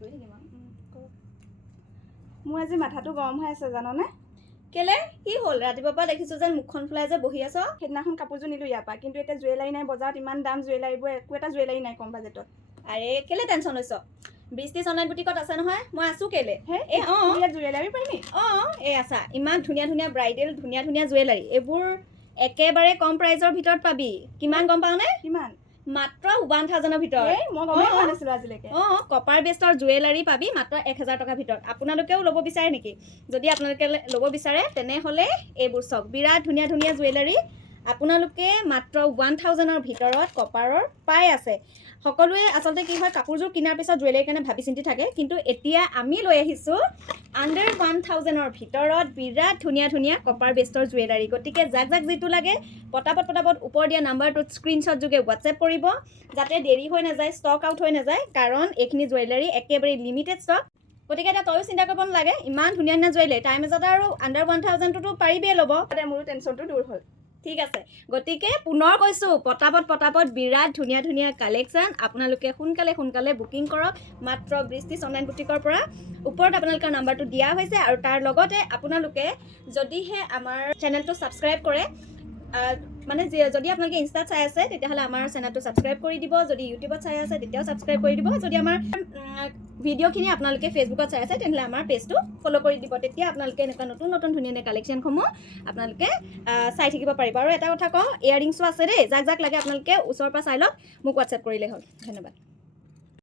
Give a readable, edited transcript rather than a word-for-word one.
কৰি থাকিম মোৰ আজি মাথাটো গৰম হৈ আছে জাননে কেলে কি হ'ল ৰাতিপুৱাৰ পৰা দেখিছো যেন মুখখন ফুলাই যে বহি আছ সেইদিনাখন কাপোৰযোৰ নিলোঁ ইয়াৰ পৰা কিন্তু এতিয়া জুৱেলাৰী নাই বজাৰত ইমান দাম জুৱেলাৰীবোৰ একো এটা জুৱেলাৰী নাই কম বাজেটত আৰে কেলে টেনশ্যন লৈছ বৃষ্টি অনলাইন বুটিকত আছে নহয় মই আছো কেলে এই ইয়াত জুৱেলাৰী পাই নি এই আছা ইমান ধুনীয়া ধুনীয়া ব্ৰাইডেল ধুনীয়া ধুনীয়া জুৱেলাৰী এইবোৰ একেবাৰে কম প্ৰাইজৰ ভিতৰত পাবি কিমান গম পাওনে কিমান মাত্ৰ 1000ৰ ভিতৰত মই গমেই পোৱা নাছিলোঁ আজিলৈকে কপাৰ বেষ্টৰ জুৱেলাৰী পাবি মাত্ৰ 1000 টকাৰ ভিতৰত আপোনালোকেও ল'ব বিচাৰে নেকি যদি আপোনালোকে ল'ব বিচাৰে তেনেহ'লে এইবোৰ চাওক বিৰাট ধুনীয়া ধুনীয়া জুৱেলাৰী আপোনালোকে মাত্ৰ 1000ৰ ভিতৰত কপাৰৰ পাই আছে সকলোৱে আচলতে কি হয় কাপোৰযোৰ কিনাৰ পিছত জুৱেলাৰীৰ কাৰণে ভাবি চিন্তি থাকে কিন্তু এতিয়া আমি লৈ আহিছোঁ আণ্ডাৰ 1000ৰ ভিতৰত বিৰাট ধুনীয়া ধুনীয়া কপাৰ বেষ্টৰ জুৱেলাৰী গতিকে যাক যাক যিটো লাগে পটাপট ওপৰ দিয়া নাম্বাৰটোত স্ক্ৰীনশ্বট যোগে হোৱাটছএপ কৰিব যাতে দেৰি হৈ নাযায় ষ্টক আউট হৈ নাযায় কাৰণ এইখিনি জুৱেলাৰী একেবাৰে লিমিটেড ষ্টক গতিকে এতিয়া তয়ো চিন্তা কৰিব নালাগে ইমান ধুনীয়া ধুনীয়া জুৱেলাৰী টাইম মাজতে আৰু আণ্ডাৰ 1000টোতো পাৰিবিয়ে ল'ব মোৰো টেনশ্যনটো দূৰ হ'ল ঠিক আছে গতিকে পুনৰ কৈছোঁ পটাপট বিৰাট ধুনীয়া ধুনীয়া কালেকশ্যন আপোনালোকে সোনকালে বুকিং কৰক মাত্ৰ বৃষ্টি অনলাইন বুটিকৰ পৰা ওপৰত আপোনালোকৰ নাম্বাৰটো দিয়া হৈছে আৰু তাৰ লগতে আপোনালোকে যদিহে আমাৰ চেনেলটো ছাবস্ক্ৰাইব কৰে মানে যদি আপোনালোকে ইনষ্টাত চাই আছে তেতিয়াহ'লে আমাৰ চেনেলটো ছাবস্ক্ৰাইব কৰি দিব যদি ইউটিউবত চাই আছে তেতিয়াও ছাবস্ক্ৰাইব কৰি দিব যদি আমাৰ ভিডিঅ'খিনি আপোনালোকে ফেচবুকত চাই আছে তেনেহ'লে আমাৰ পেজটো ফ'ল' কৰি দিব তেতিয়া আপোনালোকে এনেকুৱা নতুন ধুনীয়া ধুনীয়া কালেকশ্যনসমূহ আপোনালোকে চাই থাকিব পাৰিব আৰু এটা কথা কওঁ ইয়াৰিংছো আছে দেই যাক লাগে আপোনালোকে ওচৰৰ পৰা চাই লওক মোক হোৱাটছএপ কৰিলেই হ'ল ধন্যবাদ